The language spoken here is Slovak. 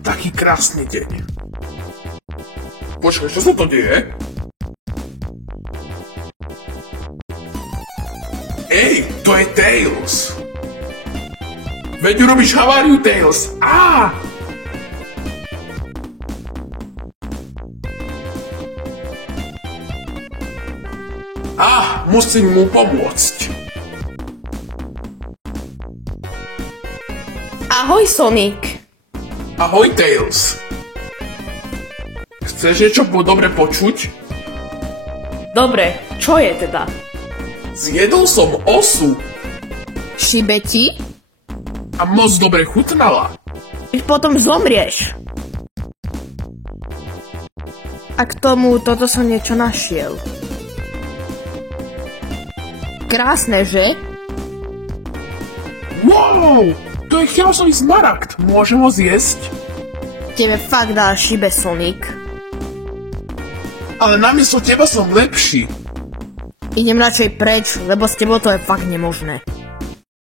Taký krásny deň. Počkaj, čo sa to deje? Ej, to je Tails. Veď urobíš haváriu, Tails. Musím mu pomôcť. Ahoj, Sonic. Ahoj, Tails. Chceš niečo dobre počuť? Dobre, čo je teda? Zjedol som osu Šibe ti? a moc dobre chutnala. Veď potom zomrieš. A k tomu toto som niečo našiel. Krásne, že? Wow, to je chaosový smaragd. Môžem ho zjesť? Tebe fakt dá šibe, Sonic. Ale namiesto teba som lepší. Idem radšej preč, lebo s tebou to je fakt nemožné.